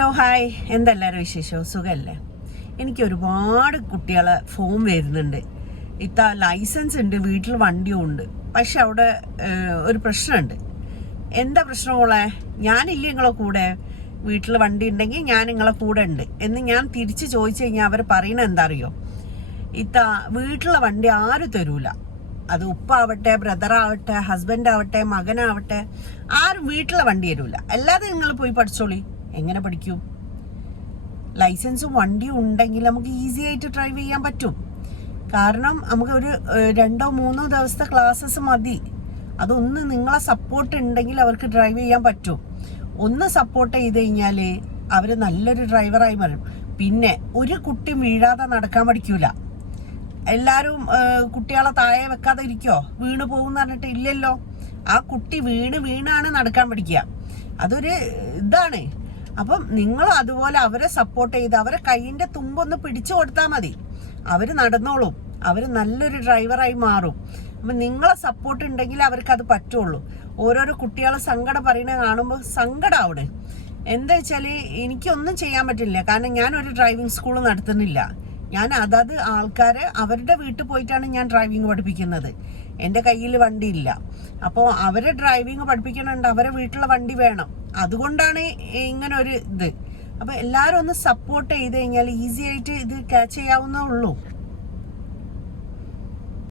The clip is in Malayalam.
ഹലോ ഹായ്, എന്തെല്ലാവരും വിശേഷം? സുഖമല്ലേ? എനിക്ക് ഒരുപാട് കുട്ടികളെ ഫോൺ വരുന്നുണ്ട്. ലൈസൻസ് ഉണ്ട്, വീട്ടിൽ വണ്ടിയും ഉണ്ട്, പക്ഷെ അവിടെ ഒരു പ്രശ്നമുണ്ട്. എന്താ പ്രശ്നമുള്ളേ? ഞാനില്ല നിങ്ങളെ കൂടെ, വീട്ടിൽ വണ്ടി ഉണ്ടെങ്കിൽ ഞാൻ നിങ്ങളെ കൂടെ ഉണ്ട് എന്ന് ഞാൻ തിരിച്ച് ചോദിച്ചു കഴിഞ്ഞാൽ അവർ പറയണത് എന്താ അറിയോ? വീട്ടിലെ വണ്ടി ആരും തരൂല. അത് ഉപ്പാവട്ടെ, ബ്രദറാവട്ടെ, ഹസ്ബൻഡ് ആവട്ടെ, മകനാവട്ടെ, ആരും വീട്ടിലെ വണ്ടി തരൂല. അല്ലാതെ നിങ്ങൾ പോയി പഠിച്ചോളി. എങ്ങനെ പഠിക്കും? ലൈസൻസും വണ്ടിയും ഉണ്ടെങ്കിൽ നമുക്ക് ഈസി ആയിട്ട് ഡ്രൈവ് ചെയ്യാൻ പറ്റും. കാരണം നമുക്ക് ഒരു 2-3 ദിവസത്തെ ക്ലാസ്സസ് മതി. അതൊന്ന് നിങ്ങളെ സപ്പോർട്ട് ഉണ്ടെങ്കിൽ അവർക്ക് ഡ്രൈവ് ചെയ്യാൻ പറ്റും. ഒന്ന് സപ്പോർട്ട് ചെയ്ത് കഴിഞ്ഞാൽ അവർ നല്ലൊരു ഡ്രൈവറായി മാറും. പിന്നെ ഒരു കുട്ടി വീഴാതെ നടക്കാൻ പഠിക്കൂല. എല്ലാവരും കുട്ടികളെ താഴെ വെക്കാതെ ഇരിക്കോ? വീണ് പോകുന്ന പറഞ്ഞിട്ട് ഇല്ലല്ലോ. ആ കുട്ടി വീണാണ് നടക്കാൻ പഠിക്കുക. അതൊരു ഇതാണ്. അപ്പം നിങ്ങൾ അതുപോലെ അവരെ സപ്പോർട്ട് ചെയ്ത് അവരെ കൈയിന്റെ തുമ്പൊന്ന് പിടിച്ചു കൊടുത്താൽ മതി. അവര് നടന്നോളും. അവര് നല്ലൊരു ഡ്രൈവറായി മാറും. അപ്പം നിങ്ങളെ സപ്പോർട്ട് ഉണ്ടെങ്കിൽ അവർക്ക് അത് പറ്റുള്ളൂ. ഓരോരോ കുട്ടികളെ സങ്കടം പറയണ കാണുമ്പോൾ സങ്കടാവണേ. എന്താ വെച്ചാല് എനിക്കൊന്നും ചെയ്യാൻ പറ്റില്ല. കാരണം ഞാനൊരു ഡ്രൈവിംഗ് സ്കൂൾ നടത്തുന്നില്ല. ഞാൻ അതത് ആൾക്കാരെ അവരുടെ വീട്ടിൽ പോയിട്ടാണ് ഞാൻ ഡ്രൈവിംഗ് പഠിപ്പിക്കുന്നത്. എൻ്റെ കയ്യിൽ വണ്ടിയില്ല. അപ്പോൾ അവരെ ഡ്രൈവിംഗ് പഠിപ്പിക്കണുണ്ട്, അവരെ വീട്ടിലെ വണ്ടി വേണം. അതുകൊണ്ടാണ് ഇങ്ങനെ ഒരു ഇത്. അപ്പോൾ എല്ലാവരും ഒന്ന് സപ്പോർട്ട് ചെയ്ത് കഴിഞ്ഞാൽ ഈസി ആയിട്ട് ഇത് ക്യാച്ച് ചെയ്യാവുന്നേ ഉള്ളൂ.